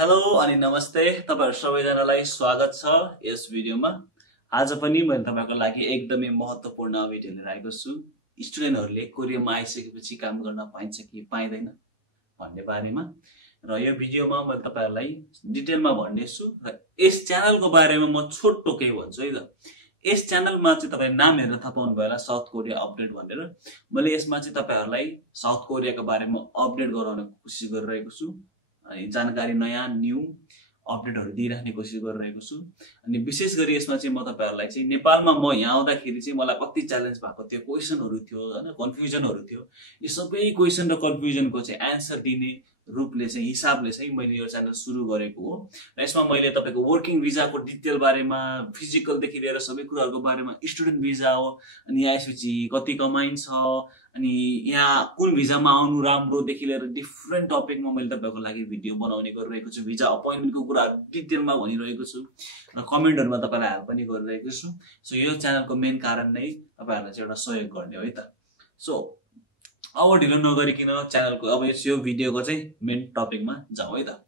Hello अनि नमस्ते तपाईहरु सबैजनालाई स्वागत छ यस भिडियोमा। आज पनि मैले तपाईहरुको लागि एकदमै महत्त्वपूर्ण भिडियो लिएर आएको छु। स्टुडेन्टहरुले कोरियामा आइसकेपछि काम गर्न पाइन्छ कि पाइदैन भन्ने बारेमा र यो भिडियोमा मैले तपाईहरुलाई डिटेलमा भन्नेछु र यस च्यानलको बारेमा म छोटो केही भन्छु है त। यस च्यानलमा चाहिँ तपाई नाम हेरेर थाहा पाउनु भयो होला साउथ कोरिया अपडेट भनेर। मैले यसमा चाहिँ तपाईहरुलाई साउथ कोरियाको बारेमा अपडेट गराउने कोसिस गरिरहेको छु। अनि जानकारी नयाँ न्यू अपडेटहरु दिइराख्ने कोसिस गरिरहेको छु। अनि विशेष गरी यसमा चाहिँ म तपाईहरुलाई चाहिँ नेपालमा म यहाँ आउँदाखेरि चाहिँ मलाई कति च्यालेन्ज भएको थियो, क्वेशनहरु थियो हैन, कन्फ्युजनहरु थियो। यो सबै क्वेशन र कन्फ्युजनको चाहिँ आन्सर दिने रूपले चाहिँ हिसाबले चाहिँ मैले यो च्यानल सुरु गरेको हो। र यसमा मैले तपाईको वर्किङ भिजाको डिटेल बारेमा, फिजिकल देखि लिएर सबै कुराहरुको बारेमा, स्टुडेन्ट भिजा हो अनि यहाँ आएपछि कति कमाइन्छ अनि यहाँ कुन भिजामा आउनु राम्रो देखि लिएर डिफरेन्ट टपिकमा मैले तपाईहरुको लागि भिडियो बनाउने गरिरहेको छु। भिजा अपोइन्टमेन्टको कुराहरु डिटेलमा भनिरहेको छु र कमेन्टहरुमा तपाईलाई हेल्प पनि गरिरहेको छु। सो यो च्यानलको मेन कारण नै तपाईहरुलाई चाहिँ एउटा सहयोग गर्ने हो है त। सो अब ढिलो नगरिकिन च्यानलको अब यो भिडियोको चाहिँ मेन टपिकमा जाउँ है त।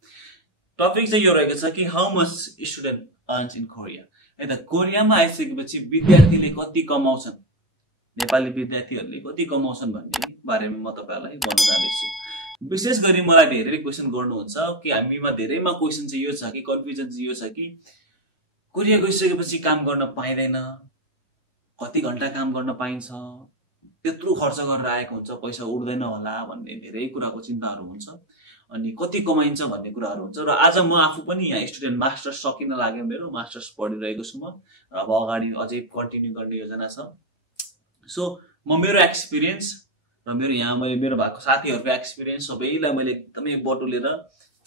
टपिक चाहिँ यो रहेको छ कि how much student earns in Korea है त। कोरियामा आइसकेपछि विद्यार्थीले कति कमाउँछन्, नेपाली विद्यार्थीहरुले कति कमाउँछन् भन्ने बारेमा म तपाईहरुलाई भन्न जाँदैछु। विशेष गरी मलाई धेरै क्वेशन गर्नुहुन्छ कि हामीमा धेरैमा क्वेशन चाहिँ यो छ कि कन्फ्युजन चाहिँ यो छ कि कोरिया गइसकेपछि काम गर्न पाइदैन, कति घण्टा काम गर्न पाइन्छ, त्यत्रो खर्च गरेर आएको हुन्छ, पैसा उड्दैन होला भन्ने धेरै कुराको चिन्ताहरु हुन्छ। अनि कति कमाइन्छ भन्ने कुराहरु हुन्छ। र आज म आफू पनि यहाँ स्टुडेन्ट मास्टर्स सकिन लाग्यो, मेरो मास्टर्स पढिरहेको छु म र अब अगाडि अझै कन्टिन्यू गर्ने योजना छ। सो म मेरो एक्सपिरियन्स र मेरो यहाँ मैले मेरो भएको साथीहरुको एक्सपिरियन्स सबैलाई मैले एकदमै बटुलेर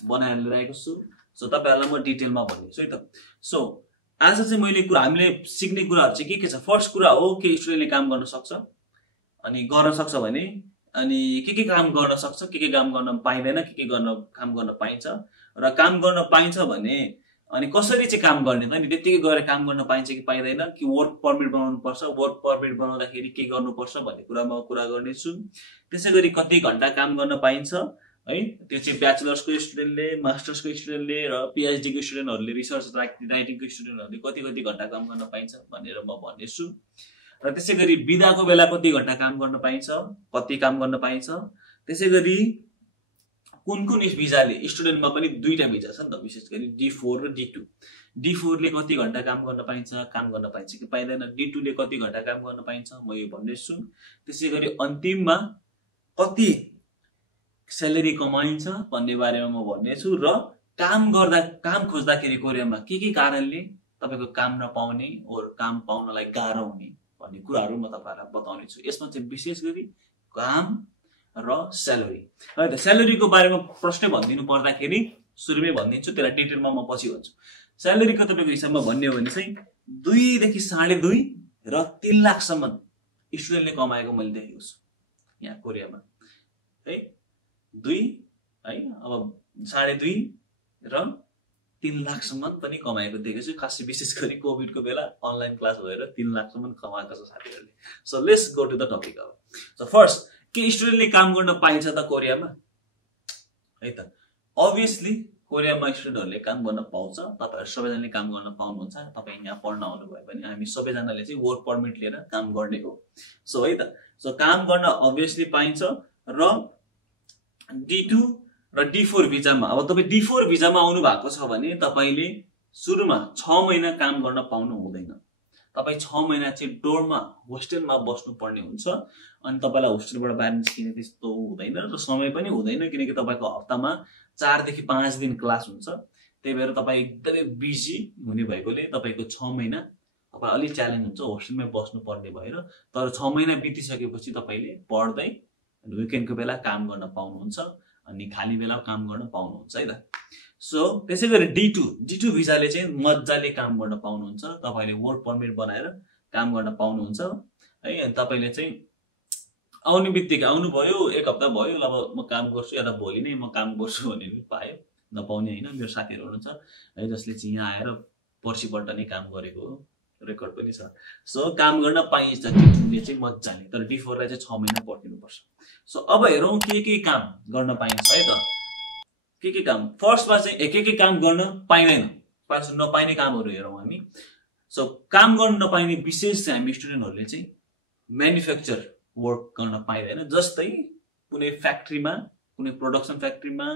बनाएर ल्याएको छु। सो तपाईहरुलाई म डिटेलमा भन्नेछु है त। सो आज चाहिँ मैले हामीले सिक्ने कुराहरु चाहिँ के छ। फर्स्ट कुरा हो कि स्टुडेन्टले काम गर्न सक्छ अनि गर्न सक्छ भने अनि के काम गर्न सक्छ, के काम गर्न पाइदैन, के काम गर्न पाइन्छ र काम गर्न पाइन्छ भने अनि कसरी चाहिँ काम गर्ने त नि, त्यतिकै गएर काम गर्न पाइन्छ कि पाइदैन, कि वर्क परमिट बनाउनु पर्छ, वर्क परमिट बनाउँदाखेरि के गर्नुपर्छ भन्ने कुरामा कुरा गर्नेछु। त्यसैगरी कति घण्टा काम गर्न पाइन्छ है, त्यो चाहिँ ब्याचलर्सको स्टुडेन्टले, मास्टर्सको स्टुडेन्टले र पीएचडी को स्टुडेन्टहरुले, रिसर्च राइटिङको स्टुडेन्टहरुले कति घण्टा काम गर्न पाइन्छ भनेर म भन्नेछु। र त्यसैगरी बिदाको बेला कति घण्टा काम गर्न पाइन्छ, कति काम गर्न पाइन्छ। त्यसैगरी कुन भिजाले, स्टुडेन्टमा पनि दुईटा भिजा छ नि त, विशेष गरी D4 र D2। D4 ले कति घण्टा काम गर्न पाइन्छ कि पाइदैन, D2 ले कति घण्टा काम गर्न पाइन्छ म यो भन्नेछु। त्यसैगरी अन्तिममा कति स्यालेरी कमाइन्छ भन्ने बारेमा म भन्नेछु र काम खोज्दाखेरि कोरियामा के कारणले तपाईको काम नपाउने ओर काम पाउनलाई गाह्रो हुने भन्ने कुराहरु म तपाईहरुलाई बताउने छु। यसमा चाहिँ विशेष गरी काम र स्यालेरी है त। स्यालेरीको बारेमा प्रश्न भनिदिनु पर्दाखेरि सुरुमै भनिदिन्छु, त्यसलाई डिटेलमा म पछि भन्छु। स्यालेरीको तपाईको हिसाबमा भन्ने हो भने चाहिँ 2 देखि 2.5 र 3 लाख सम्म स्टुडेन्टले कमाएको मैले देखेको छु यहाँ कोरियामा है। 2 है, अब 2.5 र 3 लाख सम्म पनि कमाएको देखेको छु। खासै विशेष गरी कोभिडको बेला अनलाइन क्लास भएर 3 लाख सम्म कमाएको छ साथीहरुले। So let's go to the topic अब। सो फर्स्ट के स्टुडेन्टले काम गर्न पाइन्छ त कोरियामा है त। अभियसली कोरियामा स्टुडेन्टहरुले काम गर्न पाउँछ, तपाईहरु सबैजनाले काम गर्न पाउनुहुन्छ। तपाई यहाँ पढ्न आउनु भयो भने हामी सबैजनाले चाहिँ वर्क परमिट लिएर काम गर्ने हो। सो है त। सो काम गर्न अभियसली पाइन्छ र D2 र D4 भिजामा, अब तपाई D4 भिजामा आउनु भएको छ भने तपाईले सुरुमा 6 महिना काम गर्न पाउनु हुँदैन। तपाई 6 महिना चाहिँ डोरमा, होस्टेलमा बस्नु पर्ने हुन्छ। अनि तपाईलाई होस्टेलबाट बाहिर निस्किने त्यस्तो हुँदैन र समय पनि हुँदैन, किनकि तपाईको हप्तामा 4 देखि 5 दिन क्लास हुन्छ। त्यही भएर तपाई एकदमै बिजी हुने भएकोले तपाईको 6 महिना तपाई अलि च्यालेन्ज हुन्छ होस्टेलमै बस्नु पर्ने भएर। तर 6 महिना बितिसकेपछि तपाईले पढ्दै विकेन्डको बेला काम गर्न पाउनुहुन्छ अनि खाली बेला काम गर्न पाउनुहुन्छ है त। सो त्यसैगरी D2 भिजाले चाहिँ मज्जाले काम गर्न पाउनुहुन्छ। तपाईले वर्क परमिट बनाएर काम गर्न पाउनुहुन्छ है। अनि तपाईले चाहिँ आउने बित्तिकै आउनु भयो, 1 हप्ता भयो, अब म काम गर्छु या त भोलि नै म काम गर्छु भने पनि पायो, नपाउने हैन। मेरो साथीहरु हुनुहुन्छ है जसले चाहिँ यहाँ आएर पर्सिपल्ट नै काम गरेको हो, रेकर्ड पनि छ। सो काम गर्न पाइन्छ D2ले चाहिँ मज्जाले, तर D4 लाई चाहिँ 6 महिना पर्खिनु पर्छ। सो अब हेरौं के काम गर्न पाइन्छ है त। के काम फर्स्टमा चाहिँ एक काम गर्न पाइँदैन, नपाइने कामहरू हेरौँ हामी। सो काम गर्न नपाइने विशेष चाहिँ हामी स्टुडेन्टहरूले चाहिँ म्यानुफ्याक्चर वर्क गर्न पाइँदैन। जस्तै कुनै फ्याक्ट्रीमा, कुनै प्रोडक्सन फ्याक्ट्रीमा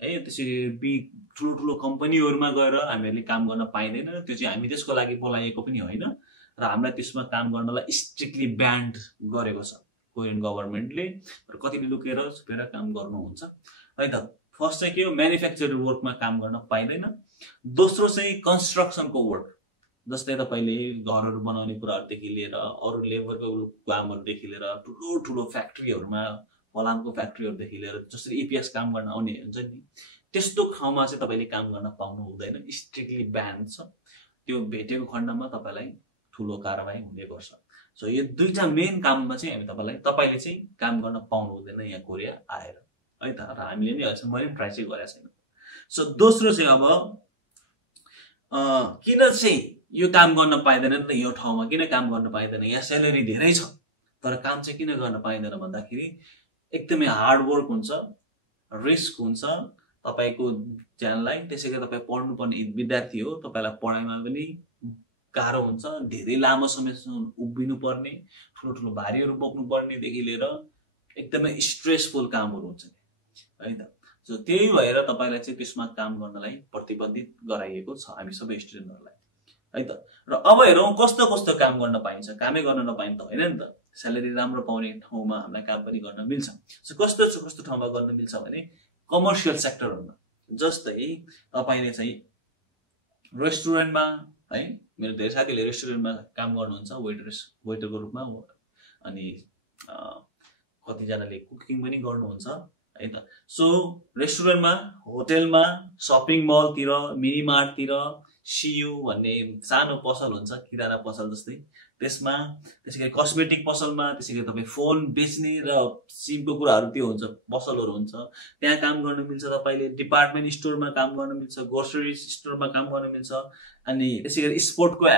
है, त्यसरी ठुलो कम्पनीहरूमा गएर हामीहरूले काम गर्न पाइँदैन। त्यो चाहिँ हामी त्यसको लागि बोलाइएको पनि होइन र हामीलाई त्यसमा काम गर्नलाई स्ट्रिक्टली ब्यान्ड गरेको छ कोरियन गभर्मेन्टले। र कतिले लुकेर छुपेर काम गर्नुहुन्छ है त। फर्स्ट चाहिँ के हो, म्यानुफ्याक्चर वर्कमा काम गर्न पाइँदैन। दोस्रो चाहिँ कन्स्ट्रक्सनको वर्क, जस्तै तपाईँले घरहरू बनाउने कुराहरूदेखि लिएर अरू लेबरको कामहरूदेखि लिएर ठुलो फ्याक्ट्रीहरूमा, फलामको फ्याक्ट्रीहरूदेखि लिएर जसरी एपिएस काम गर्न आउने हुन्छ नि, त्यस्तो ठाउँमा चाहिँ तपाईँले काम गर्न पाउनु हुँदैन, स्ट्रिक्टली ब्यान छ। त्यो भेटेको खण्डमा तपाईँलाई ठुलो कारबाही हुने गर्छ। सो यो दुईटा मेन काममा चाहिँ तपाईँले चाहिँ काम गर्न पाउनु हुँदैन यहाँ कोरिया आएर है त। र हामीले नि अहिलेसम्म मैले ट्राई चाहिँ गरेको छैन। सो दोस्रो चाहिँ अब किन चाहिँ यो काम गर्न पाइँदैन नि त, यो ठाउँमा किन काम गर्न पाइँदैन, यहाँ स्यालेरी धेरै छ तर काम चाहिँ किन गर्न पाइँदैन भन्दाखेरि एकदमै हार्डवर्क हुन्छ, रिस्क हुन्छ तपाईँको ज्यानलाई। त्यसै गरी तपाईँ पढ्नुपर्ने विद्यार्थी हो, तपाईँलाई पढाइमा पनि गाह्रो हुन्छ, धेरै लामो समयसम्म उभिनु पर्ने, ठुलो भारीहरू बोक्नु पर्नेदेखि लिएर एकदमै स्ट्रेसफुल कामहरू हुन्छ है त। सो त्यही भएर तपाईँलाई चाहिँ त्यसमा काम गर्नलाई प्रतिबन्धित गराइएको छ हामी सबै स्टुडेन्टहरूलाई है त। र अब हेरौँ कस्तो कस्तो काम गर्न पाइन्छ। कामै गर्न नपाइन्छ त होइन नि त, स्यालेरी राम्रो पाउने ठाउँमा हामीलाई काम पनि गर्न मिल्छ। सो कस्तो ठाउँमा गर्न मिल्छ भने कमर्सियल सेक्टरहरूमा, जस्तै तपाईँले चाहिँ रेस्टुरेन्टमा है, मेरो धेरै साथीहरूले रेस्टुरेन्टमा काम गर्नुहुन्छ वेटरको रूपमा, अनि कतिजनाले कुकिङ पनि गर्नुहुन्छ है त। सो रेस्टुरेन्टमा, होटेलमा, सपिङ मलतिर, मिनी मार्टतिर, सियु भन्ने सानो पसल हुन्छ, किराना पसल जस्तै, त्यसमा, त्यसै गरी कस्मेटिक पसलमा, त्यसै गरी तपाईँ फोन बेच्ने र सिमको कुराहरू त्यो हुन्छ, पसलहरू हुन्छ, त्यहाँ काम गर्न मिल्छ। तपाईँले डिपार्टमेन्ट स्टोरमा काम गर्न मिल्छ, ग्रोसरी स्टोरमा काम गर्न मिल्छ, अनि त्यसै गरी स्पोर्टको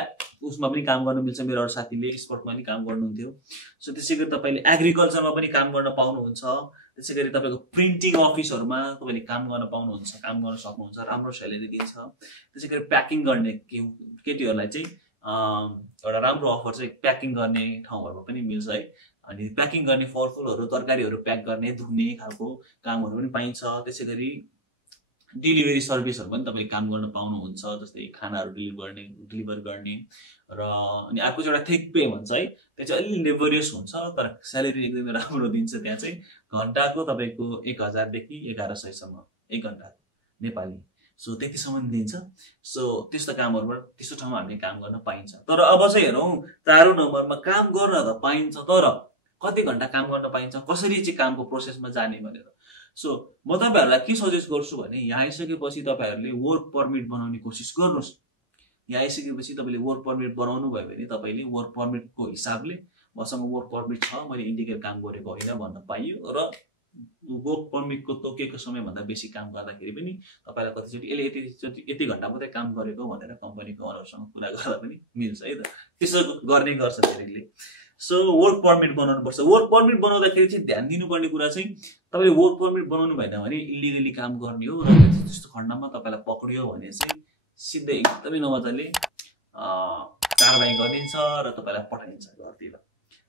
उसमा पनि काम गर्न मिल्छ। मेरो अरू साथीले स्पोर्टमा पनि काम गर्नुहुन्थ्यो। सो त्यसै गरी तपाईँले एग्रिकल्चरमा पनि काम गर्न पाउनुहुन्छ। त्यसै गरी तपाईँको प्रिन्टिङ अफिसहरूमा तपाईँले काम गर्न पाउनुहुन्छ, काम गर्न सक्नुहुन्छ, राम्रो स्यालेरी दिन्छ। त्यसै गरी प्याकिङ गर्ने केटीहरूलाई चाहिँ एउटा राम्रो अफर चाहिँ प्याकिङ गर्ने ठाउँहरूमा पनि मिल्छ है। अनि प्याकिङ गर्ने फलफुलहरू, तरकारीहरू प्याक गर्ने, धुने खालको कामहरू पनि पाइन्छ। त्यसै गरी डेलिभरी सर्भिसहरू पनि तपाईँले काम गर्न पाउनुहुन्छ, जस्तै खानाहरू डेलिभर गर्ने। र अनि अर्को चाहिँ एउटा थिक पे भन्छ है, त्यो चाहिँ अलि लेबरियस हुन्छ तर स्यालेरी एकदमै राम्रो दिन्छ। त्यहाँ चाहिँ घन्टाको तपाईँको 1000 देखि 1100सम्म 1 घन्टा नेपाली, सो त्यतिसम्म दिन्छ। सो त्यस्तो कामहरूबाट त्यस्तो ठाउँमा हामीले काम गर्न पाइन्छ। तर अब चाहिँ हेरौँ 4औं नम्बरमा काम गर्न त पाइन्छ तर कति घन्टा काम गर्न पाइन्छ, कसरी चाहिँ कामको प्रोसेसमा जाने भनेर। सो म तपाईँहरूलाई के सजेस्ट गर्छु भने यहाँ आइसकेपछि तपाईँहरूले वर्क परमिट बनाउने कोसिस गर्नुहोस्। यहाँ आइसकेपछि तपाईँले वर्क परमिट बनाउनु भयो भने तपाईँले वर्क परमिटको हिसाबले मसँग वर्क परमिट छ, मैले इन्डिकेट काम गरेको होइन भन्न पाइयो। र वर्क परमिटको तोकेको समयभन्दा बेसी काम गर्दाखेरि पनि तपाईँलाई कतिचोटि यसले यति घन्टा मात्रै काम गरेको भनेर कम्पनीको ओनरसँग कुरा गर्दा पनि मिल्छ है त, त्यसो गर्ने गर्छ धेरैले। सो वर्क परमिट बनाउनुपर्छ। वर्क परमिट बनाउँदाखेरि चाहिँ ध्यान दिनुपर्ने कुरा चाहिँ तपाईँले वर्क परमिट बनाउनु भएन भने इलिगली काम गर्ने हो, र त्यस्तो खण्डमा तपाईँलाई पक्रियो भने चाहिँ सिधै एकदमै नमजाले कारबाही गरिन्छ र तपाईँलाई पठाइन्छ घरतिर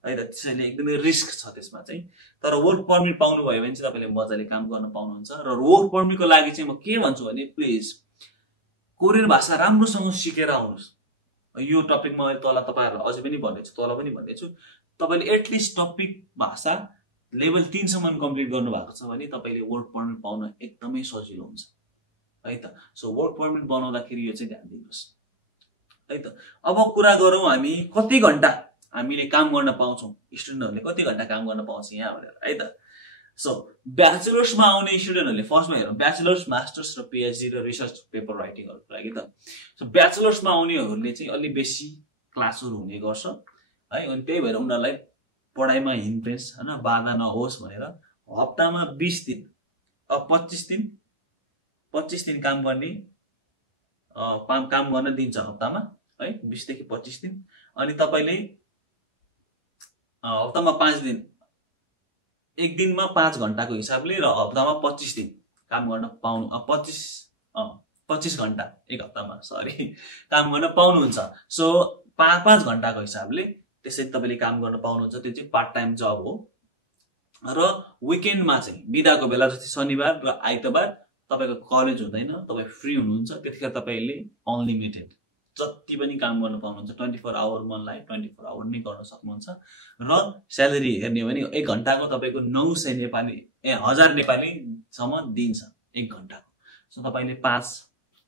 है त। त्यसैले एकदमै रिस्क छ त्यसमा चाहिँ। तर वर्क परमिट पाउनु भयो भने चाहिँ तपाईँले मजाले काम गर्न पाउनुहुन्छ। र वर्क परमिटको लागि चाहिँ म के भन्छु भने प्लिज कोरियन भाषा राम्रोसँग सिकेर आउनुहोस्। यो टपिकमा मैले तल तपाईँहरूलाई अझै पनि भन्दैछु, तल पनि भन्दैछु, तपाईँले एटलिस्ट टपिक भाषा लेभल 3 सम्म कम्प्लिट गर्नु भएको छ भने तपाईँले वर्क परमिट पाउन एकदमै सजिलो हुन्छ है त। सो वर्क परमिट बनाउँदाखेरि यो चाहिँ ध्यान दिनुहोस् है त। अब कुरा गरौँ हामी कति घन्टा हामीले काम गर्न पाउँछौँ, स्टुडेन्टहरूले कति घन्टा काम गर्न पाउँछ यहाँ भनेर है त। सो ब्याचलर्समा आउने स्टुडेन्टहरूले फर्स्टमा हेरौँ ब्याचलर्स, मास्टर्स र पिएचडी र रिसर्च पेपर राइटिङहरूको लागि त। सो ब्याचलर्समा आउनेहरूले चाहिँ अलि बेसी क्लासहरू हुने गर्छ है। अनि त्यही भएर उनीहरूलाई पढाइमा हिन्प्रेस होइन बाधा नहोस् भनेर हप्तामा 20 दिन 25 दिन काम गर्न दिन्छ हप्तामा है, 20 देखि 25 दिन। अनि तपाईँले हप्तामा 5 दिन, एक दिनमा 5 घन्टाको हिसाबले र हप्तामा 25 दिन काम गर्न पाउनु 25 घण्टा एक हप्तामा काम गर्न पाउनुहुन्छ। सो 5 घण्टाको हिसाबले त्यसरी तपाईँले काम गर्न पाउनुहुन्छ। त्यो चाहिँ पार्ट टाइम जब हो। र विकेन्डमा चाहिँ बिदाको बेला जस्तै शनिबार र आइतबार तपाईँको कलेज हुँदैन, तपाईँ फ्री हुनुहुन्छ, त्यतिखेर तपाईँले अनलिमिटेड जति पनि काम गर्न पाउनुहुन्छ। 24 आवर मन लाग्यो 24 आवर नै गर्न सक्नुहुन्छ। र स्यालेरी हेर्ने हो भने 1 घण्टाको तपाईँको 900 नेपाली 1000 नेपालीसम्म दिन्छ 1 घण्टाको। सो तपाईँले 5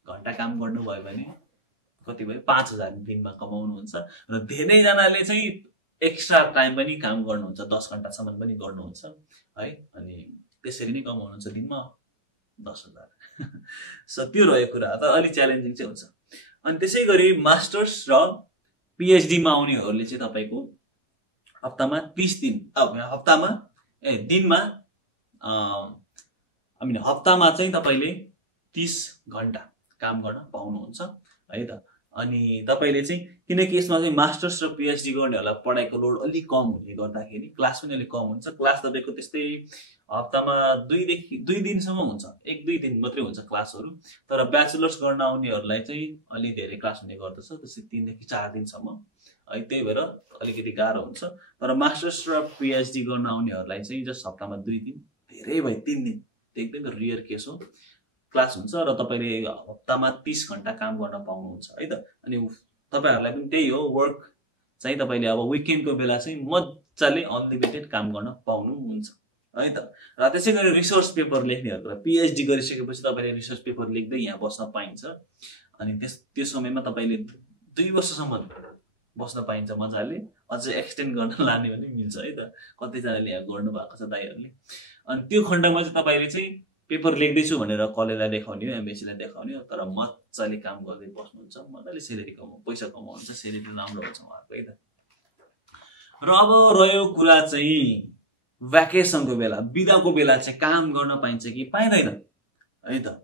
घण्टा काम गर्नुभयो भने कति भयो 5000 दिनमा कमाउनुहुन्छ। र धेरैजनाले चाहिँ एक्स्ट्रा टाइम पनि काम गर्नुहुन्छ, 10 घण्टासम्म पनि गर्नुहुन्छ है, अनि त्यसरी नै कमाउनुहुन्छ दिनमा 10,000। सो त्यो रह्यो कुरा, त अलिक च्यालेन्जिङ चाहिँ हुन्छ। अनि त्यसै गरी मास्टर्स र पिएचडीमा आउनेहरूले चाहिँ तपाईँको हप्तामा 30 दिन हप्तामा चाहिँ तपाईँले 30 घण्टा काम गर्न पाउनुहुन्छ है त। अनि तपाईँले चाहिँ किनकि यसमा चाहिँ मास्टर्स र पिएचडी गर्नेहरूलाई पढाइको लोड अलिक कम हुने गर्दाखेरि क्लास पनि अलिक कम हुन्छ। क्लास तपाईँको त्यस्तै हप्तामा 2 दिनसम्म हुन्छ, 1-2 दिन मात्रै हुन्छ क्लासहरू। तर ब्याचलर्स गर्न आउनेहरूलाई चाहिँ अलि धेरै क्लास हुने गर्दछ, त्यसै 3 देखि 4 दिनसम्म है। त्यही भएर अलिकति गाह्रो हुन्छ। तर मास्टर्स र पिएचडी गर्न आउनेहरूलाई चाहिँ जस्ट हप्तामा 2 दिन, धेरै भयो 3 दिन, त्यो एकदम रियर केस हो, क्लास हुन्छ। र तपाईँले हप्तामा 30 घण्टा काम गर्न पाउनुहुन्छ है त। अनि तपाईँहरूलाई पनि त्यही हो, वर्क चाहिँ तपाईँले अब विकेन्डको बेला चाहिँ मजाले अनलिमिटेड काम गर्न पाउनुहुन्छ है त। र त्यसै गरी रिसर्च पेपर लेख्नेहरूको पिएचडी गरिसकेपछि तपाईँले रिसर्च पेपर लेख्दै यहाँ बस्न पाइन्छ। अनि त्यो समयमा तपाईँले 2 वर्षसम्म बस्न पाइन्छ मजाले, अझै एक्सटेन्ड गर्न लाने पनि मिल्छ है त। कतिजनाले यहाँ गर्नुभएको छ दाइहरूले। अनि त्यो खण्डमा चाहिँ तपाईँले चाहिँ पेपर लेख्दैछु भनेर कलेजलाई देखाउने हो, एमबिसीलाई देखाउने हो, तर मजाले काम गर्दै बस्नुहुन्छ, मजाले पैसा कमाउनुहुन्छ, सेलेरी राम्रो हुन्छ उहाँहरूको है त। र अब रह्यो कुरा चाहिँ भ्याकेसनको बेला, बिदाको बेला चाहिँ काम गर्न पाइन्छ कि पाइँदैन है त।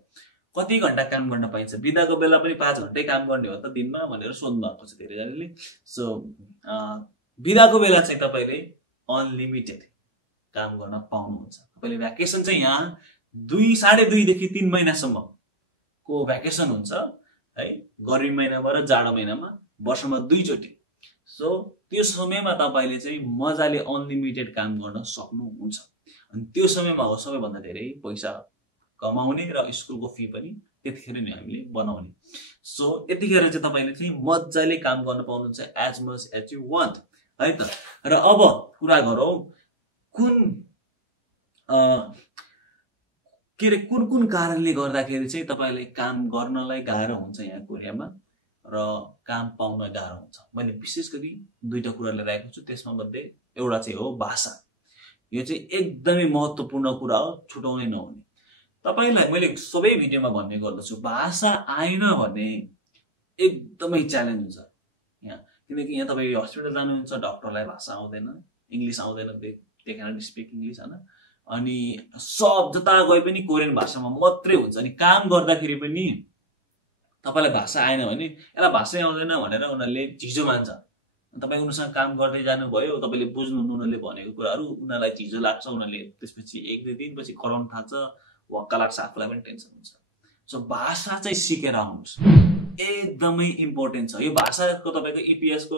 कति घण्टा काम गर्न पाइन्छ? बिदाको बेला पनि 5 घण्टै काम गर्ने हो त दिनमा भनेर सोध्नु भएको छ धेरैजनाले। सो बिदाको बेला चाहिँ तपाईँले अनलिमिटेड काम गर्न पाउनुहुन्छ। तपाईँले भ्याकेसन चाहिँ यहाँ 2.5 देखि 3 महिनासम्मको भ्याकेसन हुन्छ है, गर्मी महिनामा र जाडो महिनामा, वर्षमा 2 चोटि। सो त्यो समयमा तपाईँले चाहिँ मजाले अनलिमिटेड काम गर्न सक्नुहुन्छ। अनि त्यो समयमा हो सबैभन्दा धेरै पैसा कमाउने र स्कुलको फी पनि त्यतिखेर नै हामीले बनाउने। सो यतिखेर चाहिँ तपाईँले चाहिँ मजाले काम गर्न पाउनुहुन्छ as much as you want है त। र अब कुरा गरौँ कुन कारणले गर्दाखेरि चाहिँ तपाईँलाई काम गर्नलाई गाह्रो हुन्छ यहाँ कोरियामा र काम पाउन गाह्रो हुन्छ। मैले विशेष गरी 2टा कुरा लिएर आएको छु, त्यसमा मध्ये एउटा चाहिँ हो भाषा। यो चाहिँ एकदमै महत्त्वपूर्ण कुरा हो, छुटाउनै नहुने। तपाईँलाई मैले सबै भिडियोमा भन्ने गर्दछु, भाषा आएन भने एकदमै च्यालेन्ज हुन्छ यहाँ। किनकि यहाँ तपाईँ हस्पिटल जानुहुन्छ, डक्टरलाई भाषा आउँदैन, इङ्ग्लिस आउँदैन, दे क्यानट स्पिक इङ्ग्लिस होइन। अनि सब जता गए पनि कोरियन भाषामा मात्रै हुन्छ। अनि काम गर्दाखेरि पनि तपाईँलाई भाषा आएन भने यसलाई भाषै आउँदैन भनेर उनीहरूले झिजो मान्छ। तपाईँ उनीसँग काम गर्दै जानुभयो, तपाईँले बुझ्नुहुन्न उनीहरूले भनेको कुराहरू, उनीहरूलाई झिजो लाग्छ, उनीहरूले त्यसपछि 1-2 दिनपछि कराउन थाल्छ, वक्का लाग्छ, आफूलाई पनि टेन्सन हुन्छ। सो भाषा चाहिँ सिकेर आउनुहोस्, एकदमै इम्पोर्टेन्ट छ यो भाषाको। तपाईँको इपिएसको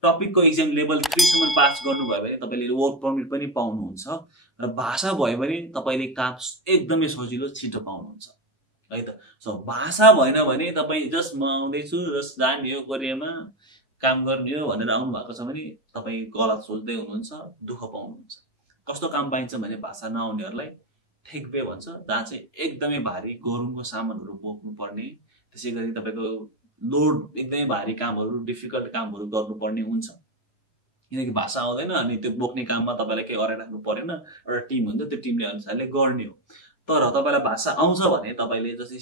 टपिकको एक्जाम लेभल 3 सम्म पास गर्नुभयो भने तपाईँले वर्क पर्मिट पनि पाउनुहुन्छ। र भाषा भयो भने तपाईँले काम एकदमै सजिलो छिटो पाउनुहुन्छ है त। सो भाषा भएन भने तपाईँ जस्ट म आउँदैछु, जस्ट जाने हो कोरियामा काम गर्ने हो भनेर आउनु भएको छ भने तपाईँ गलत सोच्दै हुनुहुन्छ, दुःख पाउनुहुन्छ। कस्तो काम पाइन्छ भने भाषा नआउनेहरूलाई ठेकबे भन्छ, जहाँ चाहिँ एकदमै भारी गरुङको सामानहरू बोक्नु पर्ने, त्यसै गरी तपाईँको लोड एकदमै भारी कामहरू, डिफिकल्ट कामहरू गर्नुपर्ने हुन्छ। किनकि भाषा आउँदैन अनि त्यो बोक्ने काममा तपाईँलाई केही अराइराख्नु परेन, एउटा टिम हुन्छ, त्यो टिमले अनुसारले गर्ने हो। तर तपाईँलाई भाषा आउँछ भने तपाईँले जस्तै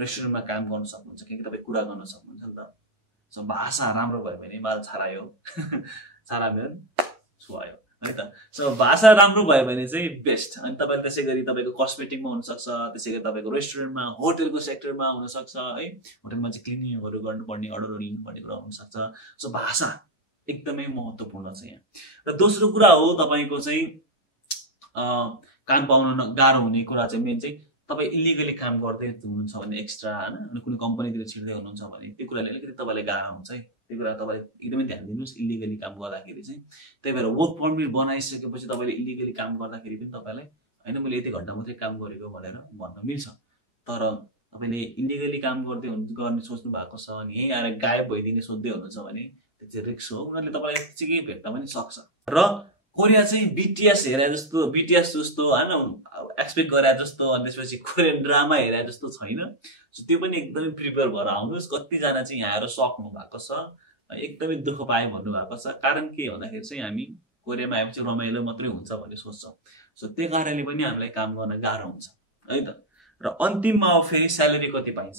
रेस्टुरेन्टमा काम गर्न सक्नुहुन्छ, किनकि तपाईँ कुरा गर्न सक्नुहुन्छ नि त। सो भाषा राम्रो भयो भने माल छारायो छारायो छुवायो है त। सो भाषा राम्रो भयो भने चाहिँ बेस्ट। अनि तपाईँले त्यसै गरी तपाईँको कस्मेटिकमा हुनसक्छ, त्यसै गरी तपाईँको रेस्टुरेन्टमा, होटेलको सेक्टरमा हुनसक्छ है, होटेलमा चाहिँ क्लिनिङहरू गर्नुपर्ने, अर्डरहरू लिनुपर्ने कुरा हुनसक्छ। सो भाषा एकदमै महत्त्वपूर्ण छ यहाँ। र दोस्रो कुरा हो तपाईँको चाहिँ काम पाउन गाह्रो हुने कुरा चाहिँ मेन चाहिँ तपाईँ इलिगली काम गर्दै हुनुहुन्छ भने एक्स्ट्रा होइन, अनि कुनै कम्पनीतिर छिर्दै हुनुहुन्छ भने त्यो कुराले अलिकति तपाईँलाई गाह्रो हुन्छ है। त्यो कुरा तपाईँले एकदमै ध्यान दिनुहोस् इलिगली काम गर्दाखेरि चाहिँ। त्यही भएर वर्क परमिट बनाइसकेपछि तपाईँले इलिगली काम गर्दाखेरि पनि तपाईँलाई होइन मैले यति घन्टा मात्रै काम गरेको भनेर भन्न मिल्छ। तर तपाईँले इलिगली काम गर्ने सोच्नु भएको छ अनि यहीँ आएर गायब भइदिने सोच्दै हुनुहुन्छ भने त्यो चाहिँ रिस्क हो। उनीहरूले तपाईँलाई यतिकै भेट्न पनि सक्छ। र कोरिया चाहिँ बिटिएस जस्तो होइन एक्सपेक्ट गरे जस्तो अनि त्यसपछि कोरियन ड्रामा हेरे जस्तो छैन। सो त्यो पनि एकदमै प्रिपेयर भएर आउनुहोस्। कतिजना चाहिँ यहाँ आएर सक्नु भएको छ, एकदमै दुःख पाए भन्नुभएको छ। कारण के भन्दाखेरि चाहिँ हामी कोरियामा आएपछि रमाइलो मात्रै हुन्छ भन्ने सोच्छौँ। सो त्यो कारणले पनि हामीलाई काम गर्न गाह्रो हुन्छ है त। र अन्तिममा फेरि स्यालेरी कति पाइन्छ?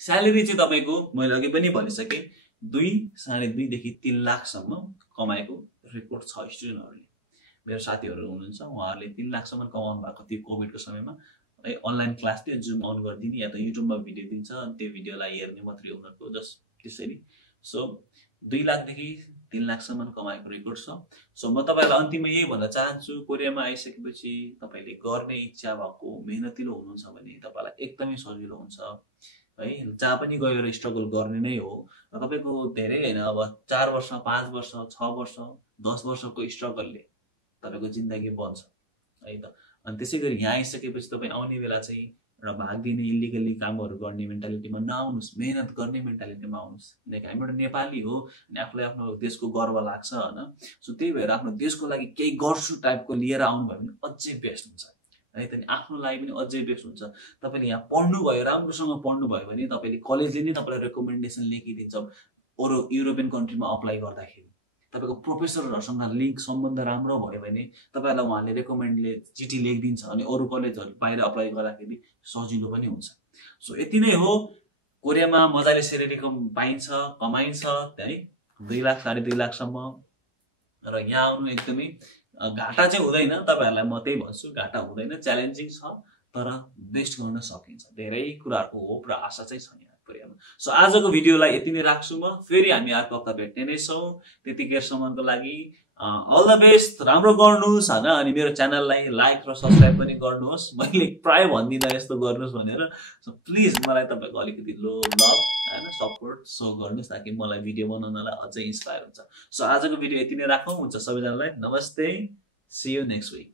स्यालेरी चाहिँ तपाईँको मैले अघि पनि भनिसकेँ 2.5 देखि 3 लाखसम्म कमाएको रेकर्ड छ स्टुडेन्टहरूले। मेरो साथीहरू हुनुहुन्छ उहाँहरूले 3 लाखसम्म कमाउनु भएको थियो कोभिडको समयमा। अनलाइन क्लास थियो, जुम अन गरिदिने या त युट्युबमा भिडियो दिन्छ अनि त्यो भिडियोलाई हेर्ने मात्रै उनीहरूको जस्ट त्यसरी। सो 2 लाखदेखि 3 लाखसम्म कमाएको रेकर्ड छ। सो म तपाईँलाई अन्तिममा यही भन्न चाहन्छु, कोरियामा आइसकेपछि तपाईँले गर्ने इच्छा भएको मेहनतिलो हुनुहुन्छ भने तपाईँलाई एकदमै सजिलो हुन्छ है। जहाँ पनि गएर स्ट्रगल गर्ने नै हो। र तपाईँको धेरै होइन, अब 4 वर्ष 5 वर्ष 6 वर्ष 10 वर्षको स्ट्रगलले तपाईँको जिन्दगी बन्छ है त। अनि त्यसै गरी यहाँ आइसकेपछि तपाईँ आउने बेला चाहिँ एउटा भाग दिने इलिगली कामहरू गर्ने मेन्टालिटीमा नआउनुहोस्, मेहनत गर्ने मेन्टालिटीमा आउनुहोस्। किनकि हामी एउटा नेपाली हो अनि आफूलाई आफ्नो देशको गर्व लाग्छ होइन। सो त्यही भएर आफ्नो देशको लागि केही गर्छु टाइपको लिएर आउनुभयो भने अझै बेस्ट हुन्छ है त। आफ्नो लागि पनि अझै बेस्ट हुन्छ। तपाईँले यहाँ पढ्नुभयो, राम्रोसँग पढ्नुभयो भने तपाईँले कलेजले नै तपाईँलाई रेकमेन्डेसन लेखिदिन्छ। अरू युरोपियन कन्ट्रीमा अप्लाई गर्दाखेरि तपाईँको प्रोफेसरहरूसँग लिङ्क सम्बन्ध राम्रो भयो भने तपाईँलाई उहाँले रेकमेन्डले चिठी लेखिदिन्छ अनि अरू कलेजहरू बाहिर अप्लाई गर्दाखेरि सजिलो पनि हुन्छ। सो यति नै हो। कोरियामा मजाले स्यालेरी पाइन्छ, कमाइन्छ है, 2 लाख 2.5 लाखसम्म। र यहाँ आउनु एकदमै घाटा चाहिँ हुँदैन, तपाईँहरूलाई म त्यही भन्छु, घाटा हुँदैन, च्यालेन्जिङ छ तर बेस्ट गर्न सकिन्छ। धेरै कुराहरूको होप र आशा चाहिँ छ यहाँ कोरियामा। सो आजको भिडियोलाई यति नै राख्छु म। फेरि हामी अर्को हप्ता भेट्ने नै छौँ। त्यतिखेरसम्मको लागि अल द बेस्ट, राम्रो गर्नुहोस् होइन। अनि मेरो च्यानललाई लाइक र सब्सक्राइब पनि गर्नुहोस्। मैले प्राय भन्दिनँ यस्तो गर्नुहोस् भनेर। सो प्लिज मलाई तपाईँको अलिकति लभ होइन सपोर्ट सो गर्नुहोस् ताकि मलाई भिडियो बनाउनलाई अझै इन्सपायर हुन्छ। सो आजको भिडियो यति नै राखौँ। हुन्छ सबैजनालाई नमस्ते, सी यू नेक्स्ट विक।